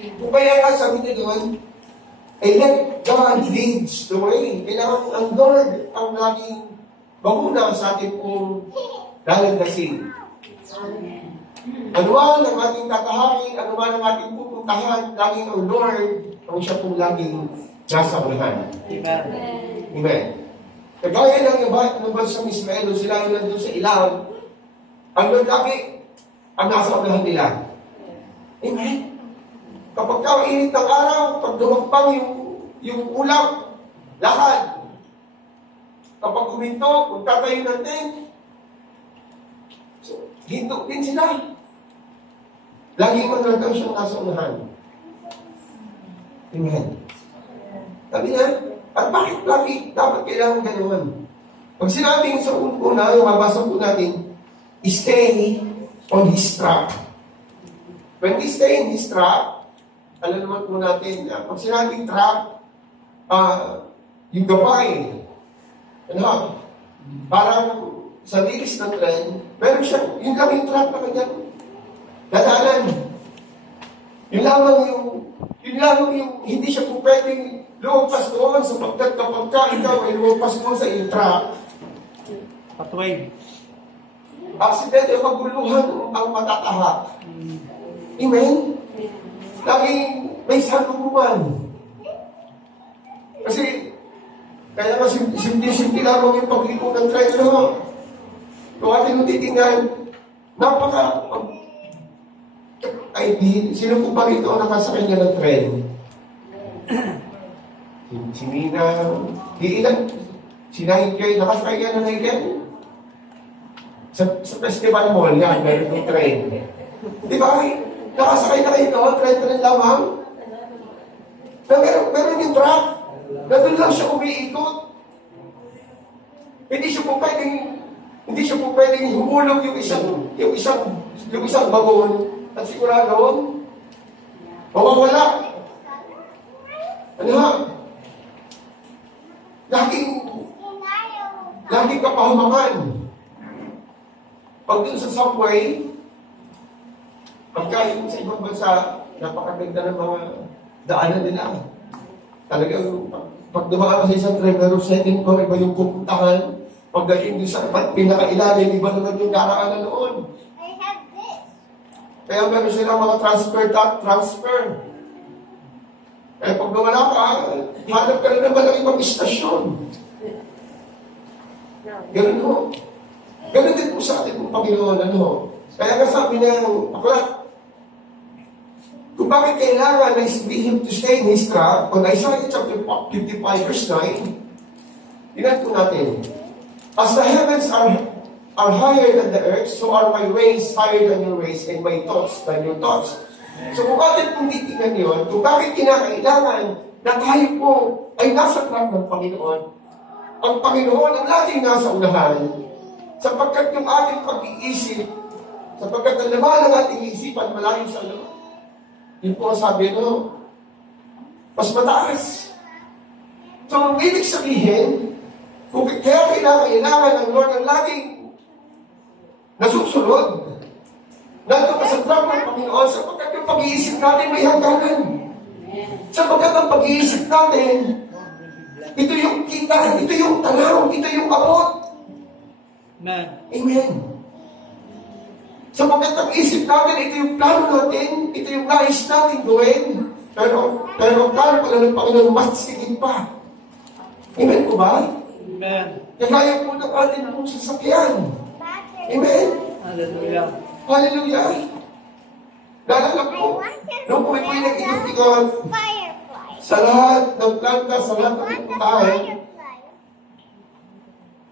Kung kaya nga sabi niya doon, let God leads the way. Kailangan ang Lord ang laging baguna sa ating pong lalandasin. Ano man ang ating tatahakin, ano man ang ating pupuntahan, laging ang Lord ang siya pong laging nasa unahan. Amen. Amen. Kagaya ng bansang Israel, sila yung nandun sa ilaw, ang Lord lagi ang nasa unahan nila. Amen. Kapag init ng araw, pag dumagbang yung ulap, lakad. Kapag uminto, kung tatayo ng tent, so, hinto din sila. Laging manalagang siyang nasa unahan. Amen. Sabi niya, at bakit lagi dapat kailangan ganoon? Pag sinabing sa una, mabasa po natin, stay on His track. When we stay in His track, alam naman po natin, pag sinabing track, yung gabay, parang sa lilis ng tren, meron siya, yun lang yung track na kanyang dadalan. Yun lamang yung hindi siya po pwedeng lumagpas doon sapagkat kapag ikaw ay lumagpas doon sa iyong track, Pathway. accident ay maguluhan ang matatahak. Amen? Laging may salungan. Kasi, kaya nga simple lamang yung pagliko ng tren, no? Kung atin titingnan, sino po ba rito ang nakasakay niya ng tren? Si Nina, si Nigel, nakasakay niya ng Nigel? Sa festival mall, yan, meron yung tren. Di ba? Nakasakay na kayo doon, tren lamang. Meron yung truck. Nandun lang siya umiikot. Hindi siya po pwedeng humulog yung isang bagon at sigurado mawawala. Ano ha? Laging kapahamakan. Pag dun sa subway, pagka yung sa ibang bansa, napakaganda ng mga daanan nila. Talagang, pag dumaan ka sa isang tren, meron setting ko, iba yung pupuntahan. Pagdating doon sa pinakailalim, iba naman yung daraanan noon. Kaya meron silang mga transfer. Eh, pag dumala ka, hanap ka na naman ng ibang istasyon. Ganun ho. Ganun din po sa ating Panginoon, ano. Kaya nga sabi ng aklat, kung bakit kailangan na him to stay in His track, on Isaiah chapter 55 verse 9, tingnan po natin. As the heavens are higher than the earth, so are my ways higher than your ways, and my thoughts than your thoughts. So kung atin pong titingnan yun, kung bakit kinakailangan na tayo po ay nasa track ng Panginoon, ang Panginoon ang laging nasa unahan, sapagkat yung ating pag-iisip, sapagkat ang laman ng ating isipan malayo sa Lord. Yun po ang sabi, no? Mas mataas. So, ang ibig sabihin, kung kaya kailangan ng Lord ang laging nasusunod, nandun ka sa track ng Panginoon, sapagkat yung pag-iisip natin may hangganan. Sapagkat ang pag-iisip natin, ito yung kita, ito yung tanaw, ito yung abot. Amen. Amen. Sapagkat ang isip natin, ito yung plano natin, ito yung nais natin gawin, pero ang plano pala ng Panginoon, mas sigit pa. Amen po ba? Amen. Kagaya po ng atin pong sasakyan. Amen? Hallelujah. Hallelujah. Lalala po, nung po ito'y nag-ikot-ikot sa lahat ng planta, sa lahat ng pupuntahan,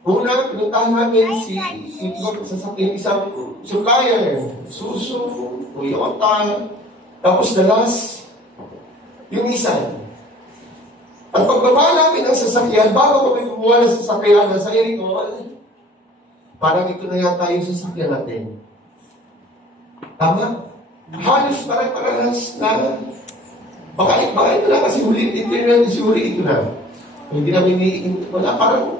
una, pinuntahan namin isang supplier, Suso, Toyota, tapos dalas, yung isa. At pagbaba namin ang sasakyan, bago kami kumuha ng sasakyan sa Ericon, parang ito na yata yung sasakyan natin. Tama? Halos parang-parehas na bakit ito na kasi huli ito na. Hindi namin wala parang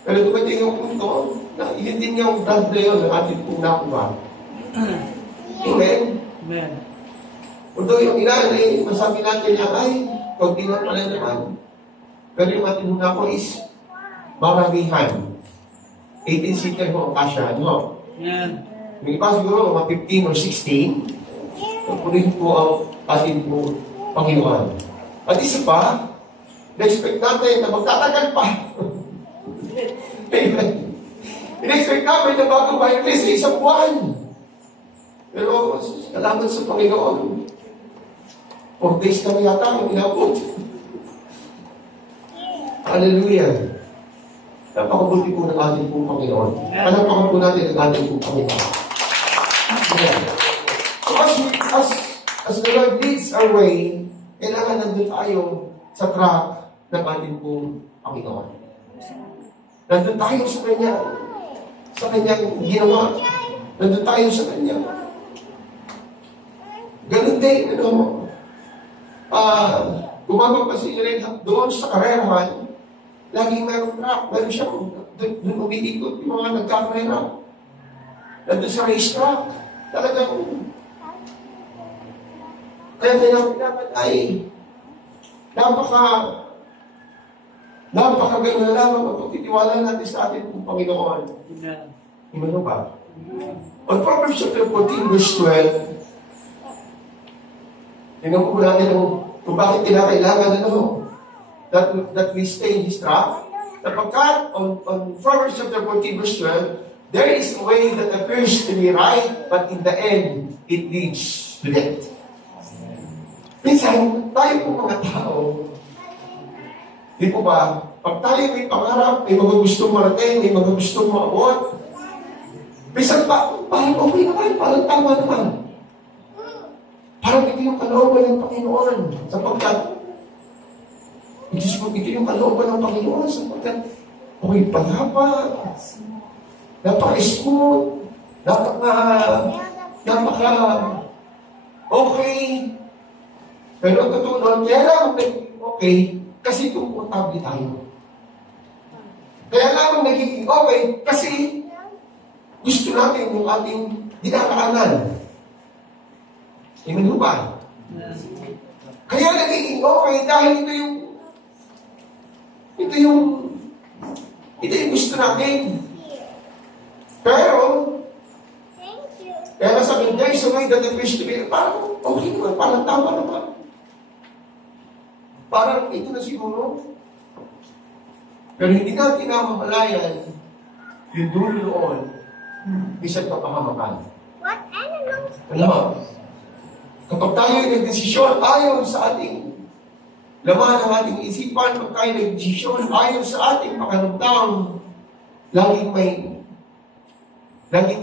pero dumating yung punto na yun din yung brand na yun ng ating pong nakuha. Amen? Amen. Although yung ilan ay masabi natin niya, ay, kaunti na pala naman. Pero yung ating huna ko is maramihan. 18-seater ho ang kasya, no? Amen. May iba siguro, mga 15 or 16. Pagpunin po ang ating po Panginoon. At isa pa, na-expect natin na magtatagal pa. In-expect namin na bago mahigit sa isang buwan. Pero, salamat sa Panginoon. 4 days na yata ang inabot. Hallelujah. Napakabuti po ng ating pong Panginoon. Panapakan po natin ang ating pong Panginoon. Amen. So as the Lord leads our way, kailangan nandun tayo sa track ng ating pong Panginoon. Nandun tayo sa kanyang ginawa. Nandun tayo sa kanyang. Ganun din, gumagawa pa si Ren doon sa karerahan, laging mayroong track, meron siyang doon umiikot yung mga nagkakarera. Nandun sa racetrack, talagang kaya dapat ay napakaganda na lamang ang pagtitiwala natin sa ating Panginoon. Amen. Ano ba? On Proverbs chapter 14, verse 12, tingnan po natin kung bakit kinakailangan that we stay in His track. Sapagkat on Proverbs chapter 14, verse 12, there is a way that appears to be right, but in the end, it leads to death. Minsan, tayo po mga tao, di po ba, pag tayo may pangarap, may mga gustong marating, may mga gustong maabot, minsan parang okay naman, parang tama naman. Parang ito yung kalooban ng Panginoon, sapagkat ito yung kalooban ng Panginoon, sapagkat okay panapa, napaka-smooth, napaka okay. Pero ang totoo nun, kaya lang naging okay, kasi komportable tayo. Kaya lang naging okay, kasi gusto natin yung ating dinaraanan. Amen ba? Kaya naging okay dahil ito yung gusto natin. Pero, kaya nasabi, there is a way that appears to be, parang okay naman, parang tama naman. Parang ito na siguro. Pero hindi natin namamalayan yung dulo noon, isang kapahamakan. What animals? Ano? Kapag tayo ay nagdesisyon ayon sa ating laman ng ating isipan, pag tayo nagdesisyon ayon sa ating pakanamdam, laging may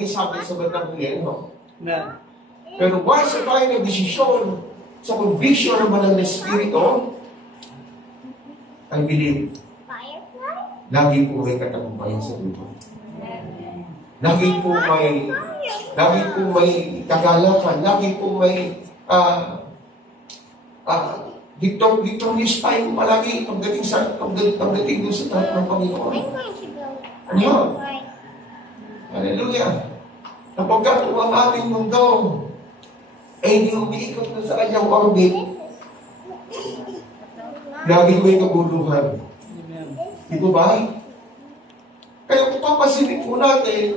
sabi sa batang huli, no? Amen. Pero once na tayo nagdesisyon sa conviction ng Banal na Espiritu, I believe, Firefly? lagi po may katagumpayan sa buhay. Lagi po may kagalakan, lagi po may victorious tayo palagi pagdating doon sa tapat ng Panginoon. I'm going to go. Ano? Right. Hallelujah! Napagkat ang ating mundo ay hindi umiikot na sa kanyang orbit, lagi may kabuluhan. Amen. Dito ba? Kaya kung papasinin po natin,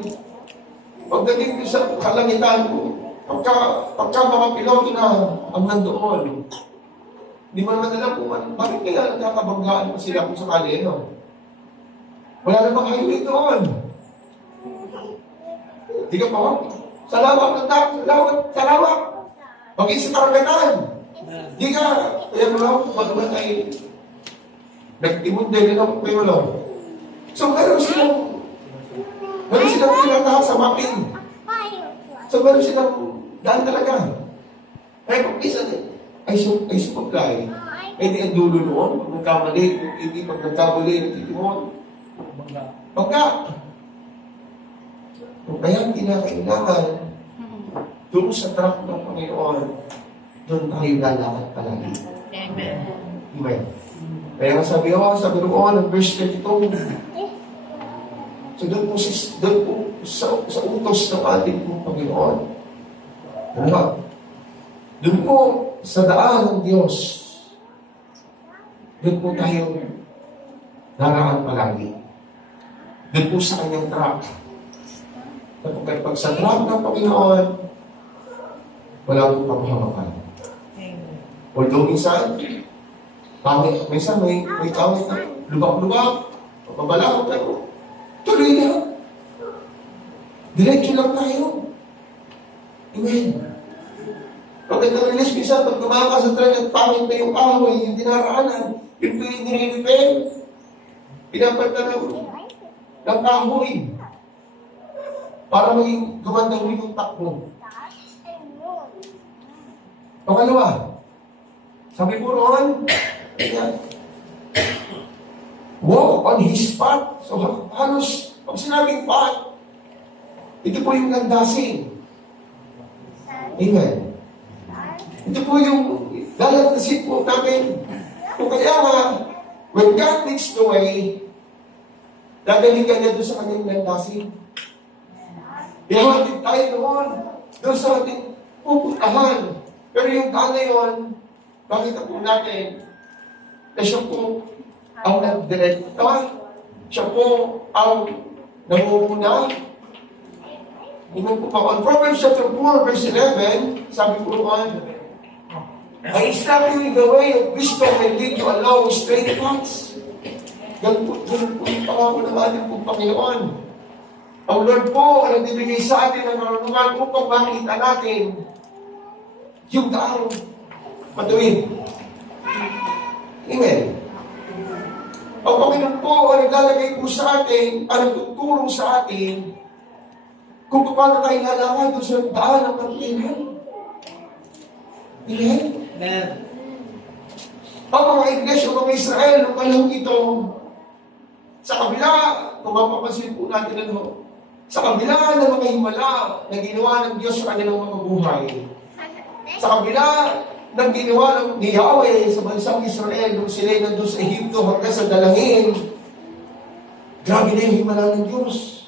pagdating doon sa kalangitan, pagka mga piloto na ang nandoon, di mo naman alam kung bakit kaya nagkakabanggaan pa sila kung sakali, no? Wala namang highway doon. Di ka pa, salawak ng tao, salawak. Pag-isa karagatan. Di ka, kaya mo lang, kung ano ay nagtimod din ng payolong. So, meron silang tinatahan sa mapping. Firefly. So, meron silang daan talaga. Kaya kung isa ay supply, ay di ang dulo noon, pag nagkamali, hindi pag nagkamali, nagtitimon. Pagka, kung kaya kinakailangan, doon sa track ng Panginoon, doon tayo lalakad palagi. Amen. Amen. Kaya nga sabi roon, ang verse 32, so doon po sa utos ng ating Panginoon. Ano? Doon po, sa daan ng Diyos, doon po tayo naraan palagi. Doon po sa kanyang track. Kapag sa track ng Panginoon, wala po paghahawakan. Although minsan, minsan may tawag na lubak-lubak, papabalakot tayo. Tuloy na. Diretso lang tayo. Amen. Pag nag-release minsan, pag gumaka sa tren at pangit na yung kahoy, yung dinaraanan, yun po yung nire-repair. Pinapalitan ng kahoy. Para maging gumanda mo yung takbo. Pangalawa, sabi po roon, walk on His path. So halos, pag sinabing path, ito po yung landasin. Amen. Ito po yung lalantasin po natin. Kung kaya nga, when God leads the way, dadalhin ka niya doon sa kanyang landasin. Ihahatid tayo doon sa ating pupuntahan. Pero yung daan na yun, makita po natin na siya po ang nagdirekta. Siya po ang nangunguna. Amen po pa. On Proverbs chapter 4, verse 11, sabi po naman, I instruct you in the way of wisdom and lead you along straight paths. Ganun po yung pangako ng ating pong Panginoon. Ang Lord po ang nagbibigay sa atin ng karunungan upang makita natin yung daang matuwid. Amen. Ang Panginoon po ang naglalagay po sa atin, ang nagtutulong sa atin, kung paano tayo lalakad doon sa daan ng pagkilan. Amen? Amen. Ang mga iglesia, mga Israel, ng panahon ito, sa kabila, kung mapapansin po natin ano, sa kabila ng mga himala na ginawa ng Diyos sa kanilang mga buhay, sa kabila ng ginawa ni Yahweh sa bansang Israel nung sila nandun sa Egypto hanggang sa dalangin, grabe na yung himala ng Diyos.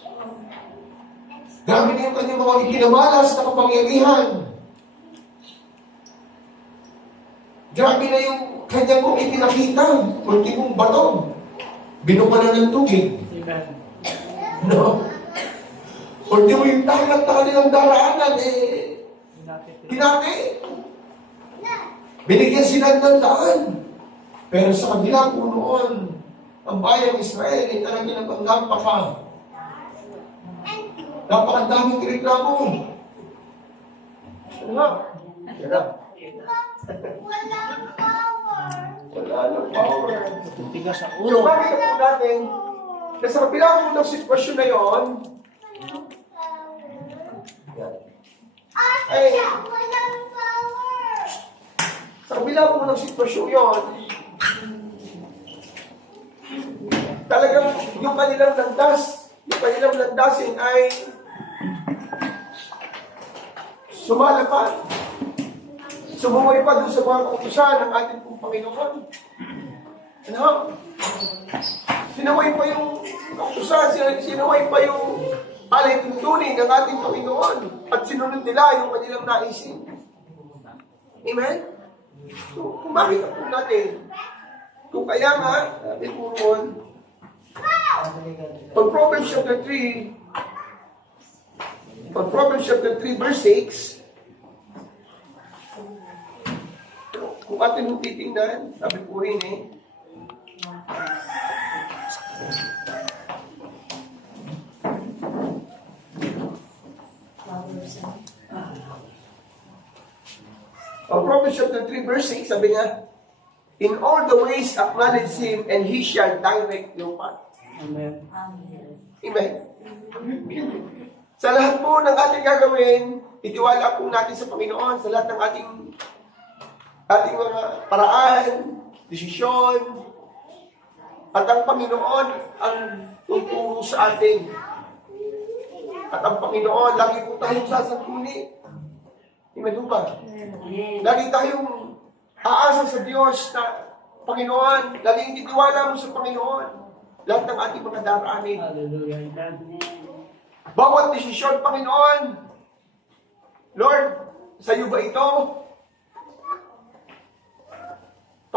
Grabe na yung kanyang mga ikinamalas na kapangyarihan. Grabe na yung kanyang kong ipinakita, ultimong bato. Binuka na ng tubig. Amen. No? Ultimo yung dagat na kanilang daraanan, hinati. Binigyan sila ng daan. Pero sa kabila po noon, ang bayang Israel ay talaga napakadaming reklamo. Ano nga? Wala nang power. Tigas sa So, ulo. bakit po natin, na sa kabila po ng sitwasyon na yon, ay, sa kabila po ng sitwasyon yon, talagang yung kanilang landasin ay sumalapan. Sumumoy pa doon sa mga kautusan ng ating pong Panginoon. Ano? Sinuway pa yung kautusan, sinuway pa yung alituntunin ng ating Panginoon at sinunod nila yung kanilang naisin. Amen? So, kung bakit po natin, kung kaya nga, sabi po noon, pag Proverbs chapter 3, verse 6, kung atin mong titingnan, sabi po rin Proverbs chapter 3, verse 6, sabi nga, in all the ways acknowledge Him, and He shall direct your path. Amen. Amen. Sa lahat po ng ating gagawin, itiwala po natin sa Panginoon, sa lahat ng ating mga paraan, desisyon, at ang Panginoon ang tuturo sa atin. At ang Panginoon, lagi po tayong sasampuni. Amen ba? Lagi tayong aasa sa Diyos na, Panginoon, laging titiwala mo sa Panginoon. Lahat ng ating mga daraanin. Hallelujah. Amen. Bawat desisyon, Panginoon, Lord, sa iyo ba ito?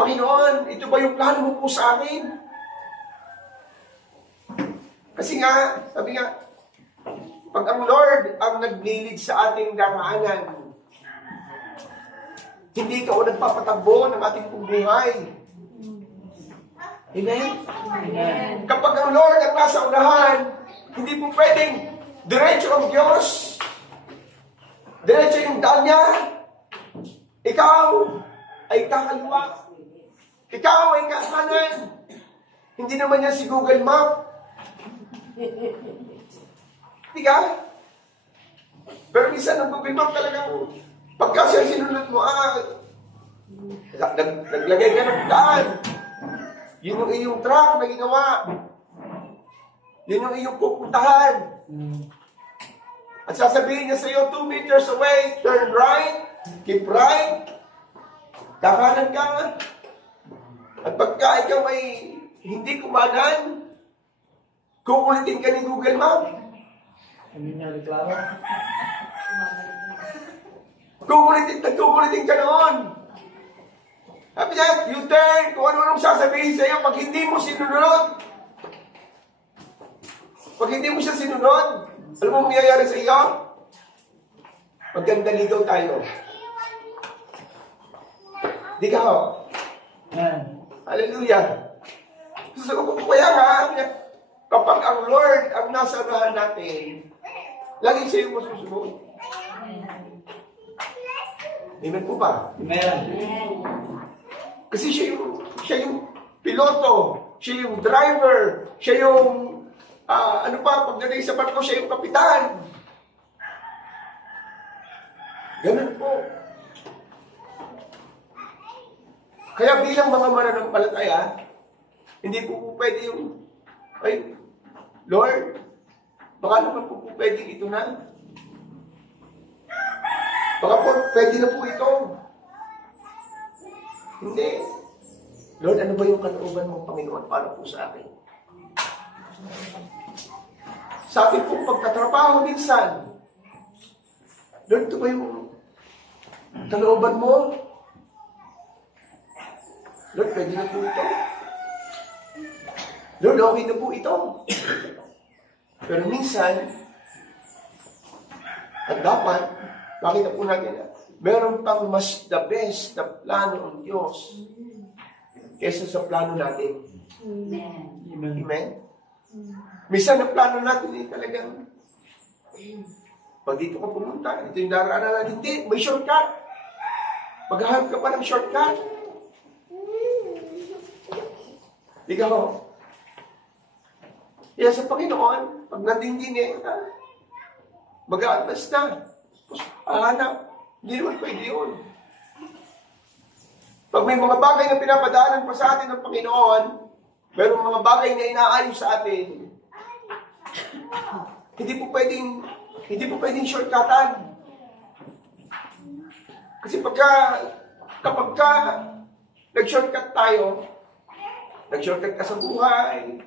Panginoon, ito ba yung plano mo po sa akin? Kasi nga, sabi nga, pag ang Lord ang naglilid sa ating daraanan, hindi ka o nagpapatakbo ng ating buhay. Amen? Amen. Kapag ang Lord ang nasa unahan, hindi po pwedeng diretso ang Diyos. Diretso yung daan niya. Ikaw ay kakaliwa. Ikaw ay kakanan. Hindi naman yan si Google Map. Hindi ka? Pero minsan ang Google Map talagang pagka siya sinunod mo, naglagay ka ng daan. Yun yung iyong track na ginawa. Yun yung iyong pupuntahan. At sasabihin niya sa iyo, 2 meters away, turn right, keep right, kakanan ka. At pagka ikaw ay hindi kumanan, kukulitin ka ni Google Map. Hindi niya reklamo. Kukulitin ka noon. Sabi niya, you turn, kung ano-anong sasabihin sa iyo, pag hindi mo sinunod. Pag hindi mo siya sinunod, alam mo mangyayari sa iyo? Maganda ligaw tayo. Di ka ho? Amen. Hallelujah. So, kaya nga, kapag ang Lord ang nasa unahan natin, lagi siya yung masusunod. Amen po ba? Amen. Kasi siya yung piloto, siya yung driver, siya yung, pagdating sa barko, siya yung kapitan. Ganun po. Kaya bilang mga mananampalataya, hindi po pwede yung, ay, Lord, baka naman po pwede ito na. Baka po, pwede na po ito. Hindi. Lord, ano ba yung kalooban mo, Panginoon, para po sa akin? Sa akin pong pagtatrabaho minsan, Lord, ito ba yung kalooban mo? Lord, pwede na po ito. Lord, okay na po ito. Pero minsan, at dapat, makita po natin na meron pang mas the best na plano ng Diyos kaysa sa plano natin. Amen. Amen? Minsan ang plano natin ay talagang pag dito ka pumunta, ito yung daraanan natin. Hindi, may shortcut. Maghahanap ka pa ng shortcut. Ikaw, kaya sa Panginoon, pag natindin mag-a-advance na. Hanap. Hindi naman pwede yun. Pag may mga bagay na pinapadaanan pa sa atin ng Panginoon, mayroong mga bagay na inaayos sa atin, hindi po pwedeng shortcutan. Kasi kapag nag-shortcut tayo, nag-shortcut ka sa buhay,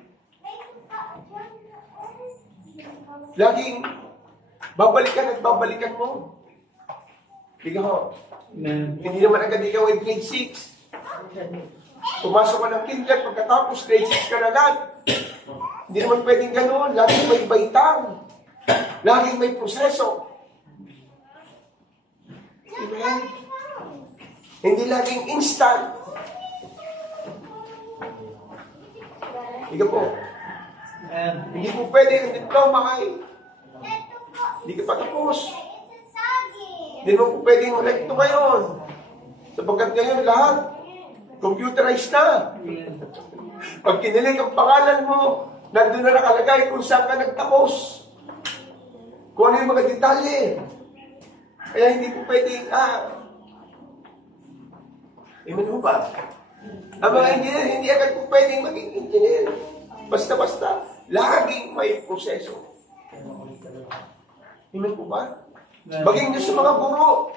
laging babalikan at babalikan mo. Ikaw, hindi naman agad ikaw ay grade 6. Pumasok ka ng kinder, pagkatapos grade 6 ka na agad. Hindi naman pwedeng gano'n. Laging may baitang. Laging may proseso. Amen? Hindi laging instant. Ikaw po. Hindi po pwede yung diploma ay hindi ka pa tapos. Hindi mo po pwedeng recto ngayon. Sapagkat ngayon lahat computerized na. Pag kinilig ang pangalan mo, nandun na nakalagay kung saan ka nagtapos. Kung ano yung mga detalye. Kaya hindi po pwedeng, amen mo ba? Ang mga engineer, hindi agad po pwedeng maging engineer. Basta-basta, laging may proseso. Amen po ba? Maging nyo sa mga guro.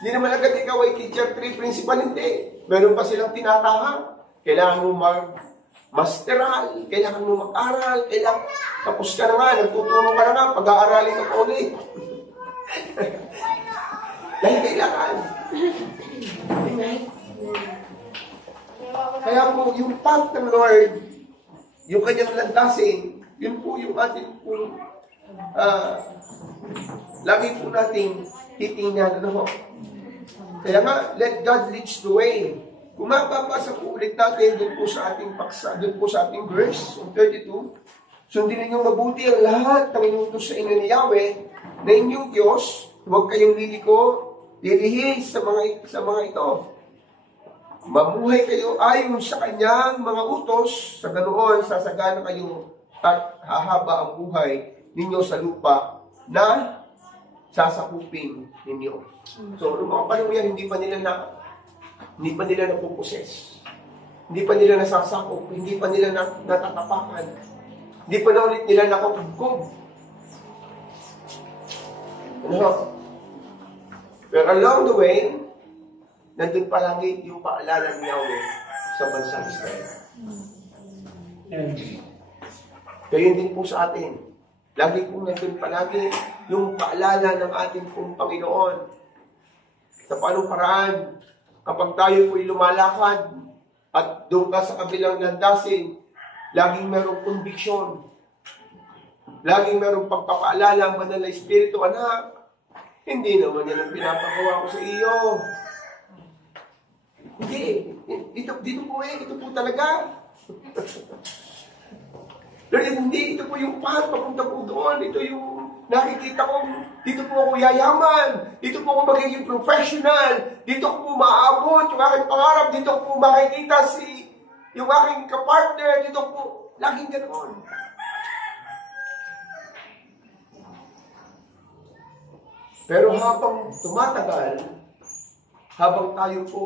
Hindi naman agad ikaw ay teacher 3, principal, hindi. Meron pa silang tinatahak. Kailangan mo mag-masteral, kailangan mo mag-aral, tapos ka na nga, nagtuturo ka na nga, pag-aaralin ka pa ulit. Dahil kailangan. Amen. Kaya po, yung path ng Lord, yung kanyang landasin, yun po yung ating po, lagi po nating titingnan. Ano? Kaya nga, let God lead the way. Kung mapapasa po ulit natin doon po sa ating paksa, doon po sa ating verse 32, sundin ninyong mabuti ang lahat ng inutos sa inyo ni Yahweh na inyong Diyos, huwag kayong lilihis sa mga ito. Mamuhay kayo ayon sa kanyang mga utos, sa ganoon sasagana kayo at hahaba ang buhay ninyo sa lupa na sasakupin ninyo. So, noong mga panahon yan, hindi pa nila napuposes. Hindi pa nila nasasakop. Hindi pa nila natatapakan. Hindi pa na ulit nila nakapugkog. Ano? Pero along the way, nandun palagi yung paalala ni Yahweh sa bansang Israel. Gayon din po sa atin. Lagi po nandun palagi yung paalala ng ating pong Panginoon. Sa paanong paraan, kapag tayo po'y lumalakad at doon ka sa kabilang landasin, laging merong conviction. Laging merong pagpapaalala ang banal na Espiritu, anak, hindi naman yan ang pinapagawa ko sa iyo. Hindi. Dito po talaga. Lord, hindi. Ito po yung path papunta po doon. Ito yung nakikita ko. Dito po ako yayaman. Dito po ako magiging professional. Dito ko po maaabot yung aking pangarap. Dito ko po makikita yung aking kapartner. Dito po. Laging ganoon. Pero habang tumatagal, habang tayo po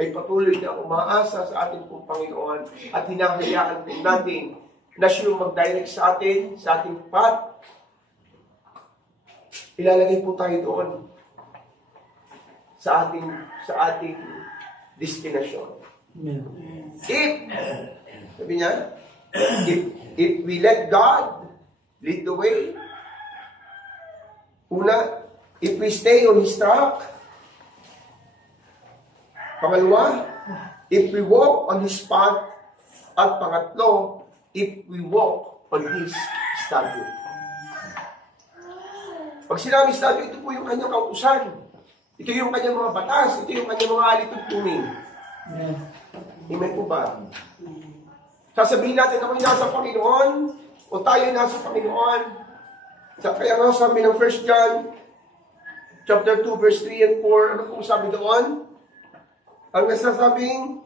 ay patuloy na umaasa sa ating pong Panginoon at hinahayaan po natin na siya mag-direct sa ating path, ilalagay po tayo doon sa ating destination. Sabi niya, if we let God lead the way, una, if we stay on His track. Pangalawa, if we walk on His path. At pangatlo, if we walk on His statute. Pag sinabi statute, ito po yung kanyang kautusan. Ito yung kanyang mga batas. Ito yung kanyang mga alituntunin. Amen po ba? Sasabihin natin ako nasa Panginoon o tayo nasa Panginoon. Kaya nga sabi ng 1 John chapter 2 verse 3 and 4, ano pong sabi doon? Ang nasasabing,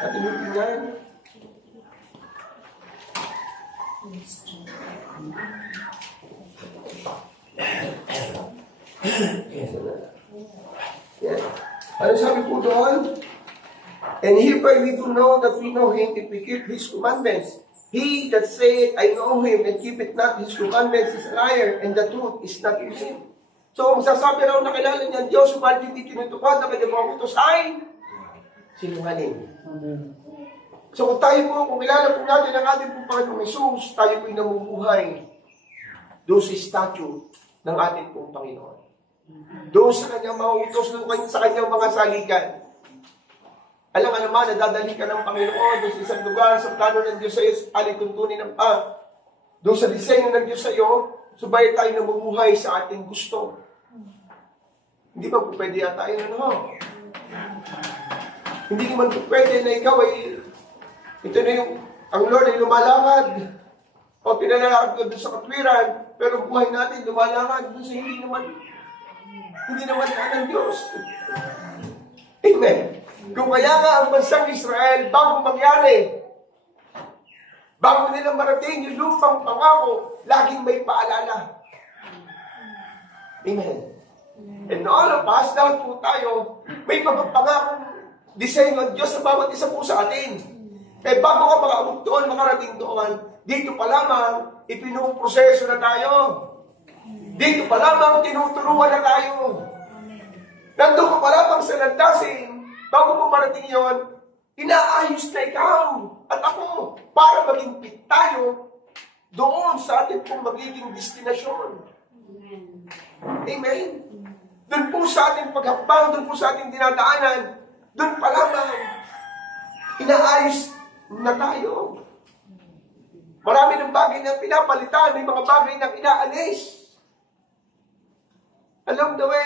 ating tingnan. Ano sabi po doon? And hereby we do know that we know Him if we keep His commandments. He that saith, I know Him, and keepeth not His commandments is a liar, and the truth is not in Him. So, magsasabi raw na kilala niya ang Diyos, subalit hindi tinutupad na kanyang mga utos ay sinungaling. So, kung kilala po natin ang ating pong Panginoong Jesus, tayo po'y namumuhay doon sa statute ng ating pong Panginoon. Doon sa kanyang mga utos, doon sa kanyang mga saligan. Alam nga naman, nadadali ka ng Panginoon doon sa isang lugar, sa plano ng Diyos sa iyo, alituntunin ng doon sa disenyo ng Diyos sa iyo, subalit tayo namumuhay sa ating gusto. Hindi ba po pwede yata yun, ano? Hindi naman po pwede na ikaw ay, ito na yung, ang Lord ay lumalakad, o pinalakad ko doon sa katwiran, pero buhay natin lumalakad doon sa hindi naman ng Diyos. Amen. Kung kaya nga ang bansang Israel, bago mangyari, bago nilang marating yung lupang pangako, laging may paalala. Amen. And all of us, dahil po tayo, may pangakong disenyo ng Diyos sa bawat isa po sa atin. Eh bago ka makaabot doon, makarating doon, dito pa lamang, ipinuproseso na tayo. Dito pa lamang, tinuturuan na tayo. Nandun ka pa lamang sa landasin, bago mo marating yun, inaayos na ikaw at ako para maging fit tayo doon sa ating pong magiging destinasyon. Amen. Doon po sa ating paghapang, doon po sa ating dinadaanan, doon pa lamang, inaayos na tayo. Marami ng bagay na pinapalitan, may mga bagay na inaalis. Alam the way,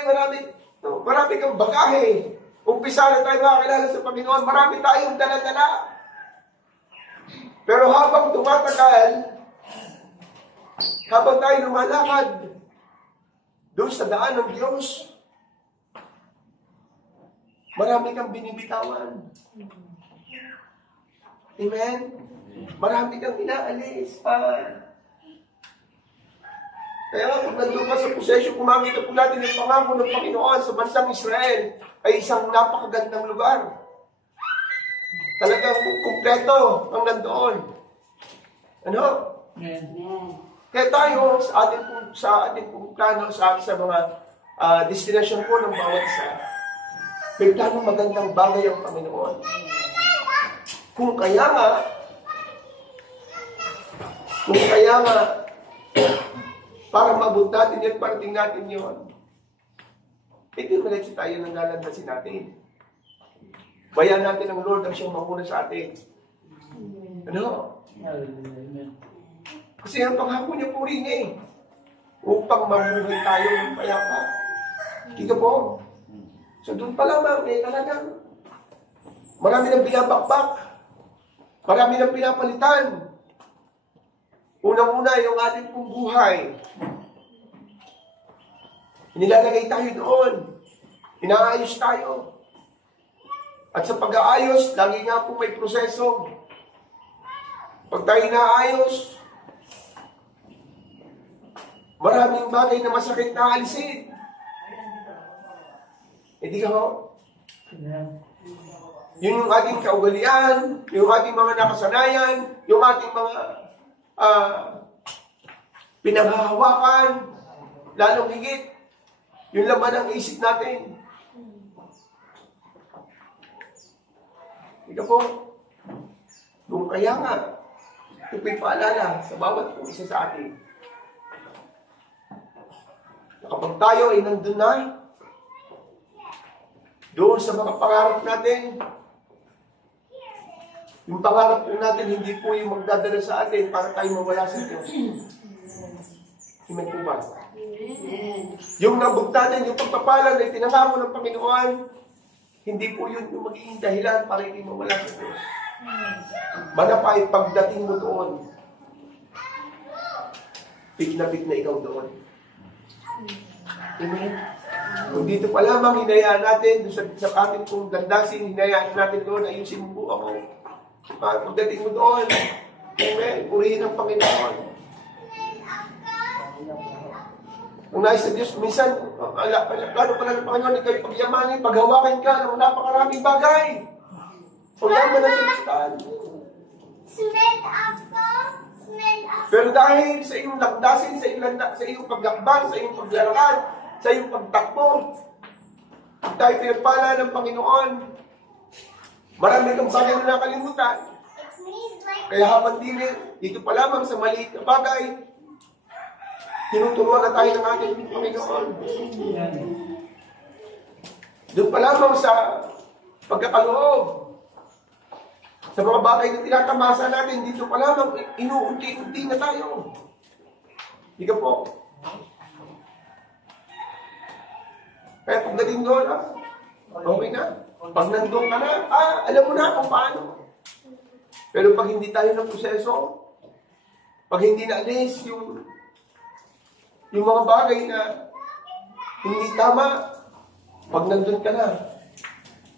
marami kang bagahe. Umpisa na tayo makakilala sa Panginoon, marami tayong dala-dala. Pero habang tumatagal, habang tayo lumalakad doon sa daan ng Diyos, marami kang binibitawan. Amen? Marami kang inaalis. Kaya nga, kung nandun ka sa posesyon, kung makita po natin yung pangako ng Panginoon sa bansang Israel, ay isang napakagandang lugar. Talagang kumpleto ang nandoon. Ano? Amen. Kaya tayo, sa ating plano, sa mga destination po ng bawat isa, may planong magandang bagay ang Panginoon. Kung kaya nga, para mabot natin yan, parating natin yun, hindi maletsi tayo nang lalandasin natin. Bayan natin ang Lord ang siyang mauna sa atin. Ano? Amen. Kasi ang pangako niya po rin upang mamuhay tayo ng payapa. Kika po? So doon pa lamang, talagang marami nang binabakbak. Marami nang pinapalitan. Unang-una, yung ating pong buhay. Inilalagay tayo doon. Inaayos tayo. At sa pag-aayos, lagi nga po may proseso. Pag tayo inaayos, maraming bagay na masakit na alisin. Hindi ka ho? Yun yung ating kaugalian, yung ating mga nakasanayan, yung ating mga pinaghahawakan, lalong higit, yung laman ng isip natin. Ika po, kung kaya nga, ito'y paalala sa bawat kong isa sa atin. Kapag tayo ay nandun na, doon sa mga pangarap natin, yung pangarap po natin, hindi po yung magdadala sa atin para tayo mawala sa Diyos. Amen po ba? Yung nabog natin, yung pagpapalan na itinangako ng Panginoon, hindi po yun yung magiging dahilan para hindi mawala sa Diyos. Manapay pagdating mo doon, big na ikaw doon. Amen? Kung dito pa lamang, hinayaan natin, sa ating kong gandasin, hinayaan natin doon, ayusin mo ako. Pagdating mo doon, amen, purihin ang Panginoon. Kung nais sa Diyos, minsan, plano pala ng Panginoon, ikaw pagyamanin, paghawakan ka ng napakaraming bagay. Pagyaman na sa listahan. Pero dahil sa iyong lakdasin, sa iyong paglakbang, sa iyong paglalakad, sa iyong pagtakbo, tayo pinagpala ng Panginoon, marami kang bagay na nakalimutan. Kaya habang dito pa lamang sa maliit na bagay, tinuturuan na tayo ng ating Panginoon. Doon pa lamang sa pagkakaloob, sa mga bagay na tinatamasa natin, dito pa lamang inuunti-unti na tayo. Hindi ka po. Kaya pagdating doon, okay na. Pag nandun ka na, alam mo na kung paano. Pero pag hindi tayo ng proseso, pag hindi na-alis yung mga bagay na hindi tama, pag nandun ka na,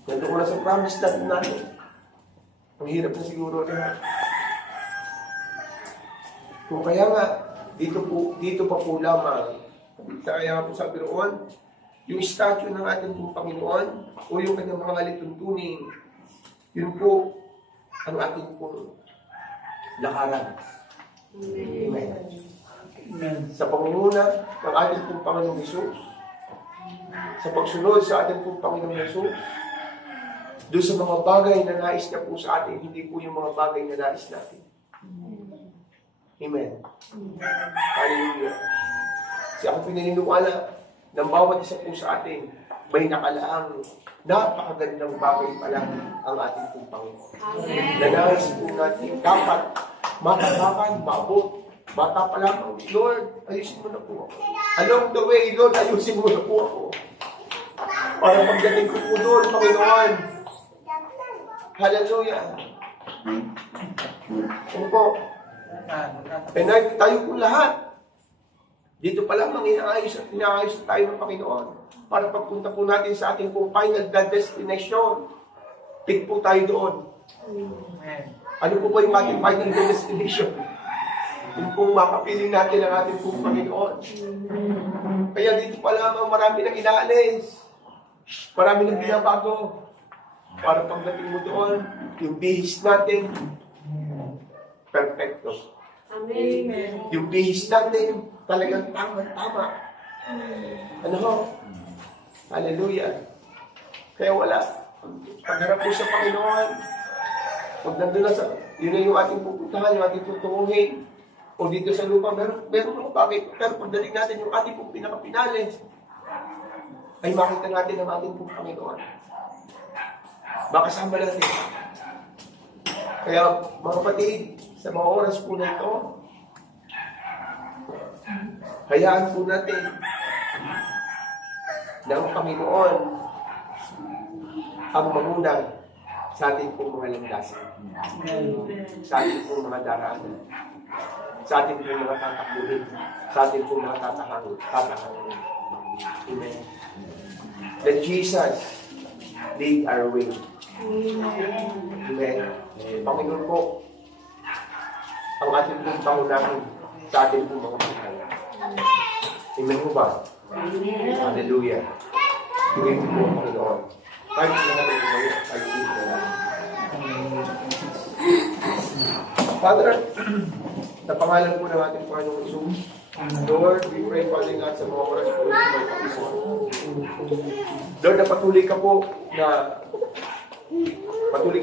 nandun ko na sa promise natin. Ang hirap na siguro na. Kung kaya nga, dito pa po lamang, kaya po sabi roon, yung statue ng ating pong Panginoon o yung kanyang mga lituntunin, yun po ang ating pong lakaran. Amen. Amen. Sa pangunguna ng ating pong Panginoong Hesus, sa pagsunod sa ating pong Panginoong Hesus, doon sa mga bagay na nais niya po sa atin, hindi po yung mga bagay na nais natin. Amen. Hallelujah. Kasi ako pinaniniwala, ng bawat isa po sa atin, may nakalaang napakagandang bagay pala ang ating pong Panginoon. Nanais po natin dapat matapakan, maabot. Bata pa lang, Lord, ayusin mo na po ako. Along the way, Lord, ayusin mo na po ako. Para pagdating ko po doon, Panginoon. Hallelujah. Ano po? Tayo po lahat. Dito pa lang inaayos tayo ng Panginoon. Para pagpunta po natin sa ating pong final destination, pick po tayo doon. Ano po yung ating final destination? Yung pong makapiling natin ang ating pong Panginoon. Kaya dito pa lamang marami nang inaalis. Marami nang binabago. Para pagdating mo doon, yung bihis natin, perfecto. Amen. Yung bihis natin, talagang tama-tama. Ano ho? Hallelujah. Kaya wala. Pagharap po sa Panginoon, pag nandun na sa, yun na yung ating pupuntahan, yung ating tutunguhin, o dito sa lupa, meron mo, bakit? Pero pagdating natin yung ating pong pinakapinali, ay makita natin ang ating pong Panginoon. Makasama natin. Kaya mga kapatid, sa mga oras po na ito, hayaan po natin na ang Panginoon ang mamuna sa ating pong mga landasan, sa ating pong mga daraanan, sa ating pong mga tatakbuhin, sa ating pong mga tatahangin. Amen. That Jesus lead our way. Amen. Panginoon po, ang ating pong pangunahin sa ating pong mga buhay. Amen mo ba? Hallelujah. Bigay mo po, Panginoon. Kahit na natin tumayo, kahit na natin. Father, sa pangalan po ng ating Panginoon Jesus, Lord, we pray, Father God, sa mga oras po na may Panginoon. Lord, napatuloy ka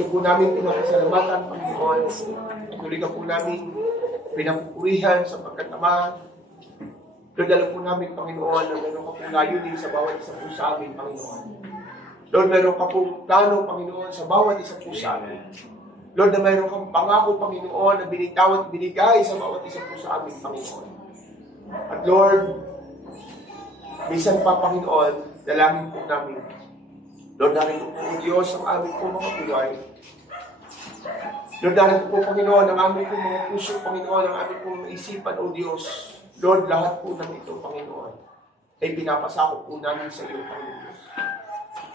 po namin pinapasalamatan, Panginoon. Patuloy ka po namin pinapupurihan sa pagkatama. Lord, alam po namin, Panginoon, na meron ka po layunin sa bawat isa po sa amin, Panginoon. Lord, meron ka po plano, Panginoon, sa bawat isa po sa amin. Lord, na meron kang pangako, Panginoon, na binitaw at binigay sa bawat isa po sa amin, Panginoon. At Lord, minsan pa, Panginoon, dalangin po namin. Lord, narito po, Diyos, ang aming po mga buhay. Lord, narito po, Panginoon, ang aming po mga puso, Panginoon, ang aming po mga isipan, O Diyos. Lord, lahat po ng ito, Panginoon, ay pinapasakop po namin sa iyo, Panginoon.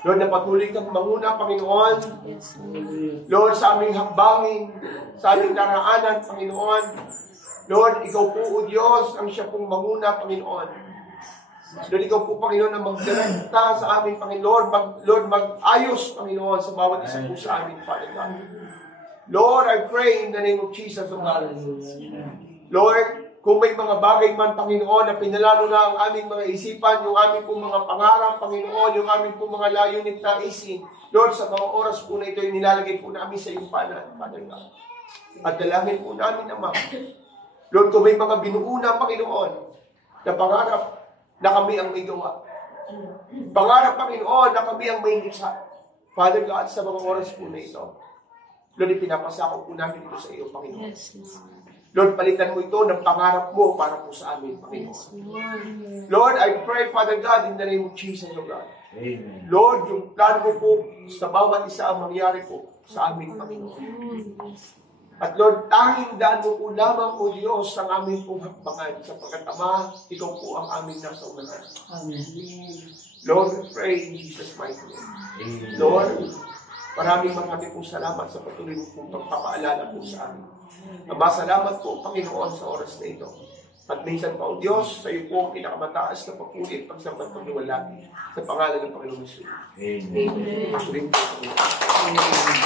Lord, napatuloy kang manguna, Panginoon. Lord, sa aming hakbangin, sa aming daraanan, Panginoon. Lord, ikaw po, O Diyos, ang siya pong manguna, Panginoon. Lord, ikaw po, Panginoon, na magdirekta sa amin, Panginoon. Lord, mag-ayos, Panginoon, sa bawat isa po sa amin, Father God. Lord, I pray in the name of Jesus, O God. Lord, kung may mga bagay man, Panginoon, na pinalalo na ang aming mga isipan, yung aming pong mga pangarap, Panginoon, yung aming pong mga layunin na isin, Lord, sa mga oras po na ito, nilalagay po namin sa iyong panan, Father God. At dalangin po namin, Ama. Lord, kung may mga binuuna, Panginoon, na pangarap na kami ang may gawa. Pangarap, Panginoon, na kami ang may likha. Father God, sa mga oras po na ito, Lord, ipinapasako po namin ito sa iyo, Panginoon. Lord, palitan mo ito ng pangarap mo para po sa amin, Panginoon. Lord, I pray, Father God, in the name of Jesus, O God. Amen. Lord, yung plano mo po sa bawat isa ang mangyari po sa amin, Panginoon. At Lord, tanging daan mo po lamang, O Diyos, ang aming pong hakbangan. Sapagkat Ama, ikaw po ang aming nasa unahan. Amen. Lord, we pray in Jesus' mighty name. Amen. Lord, maraming pong salamat sa patuloy mo pong pagpapaalala po sa amin. Ama, salamat po, Panginoon, sa oras na ito. At minsan pa, O Diyos, sa iyo po ang pinakamataas na pagpulit, pagsambat, pagluwalhati sa pangalan ng Panginoon Jesus. Amen. Amen.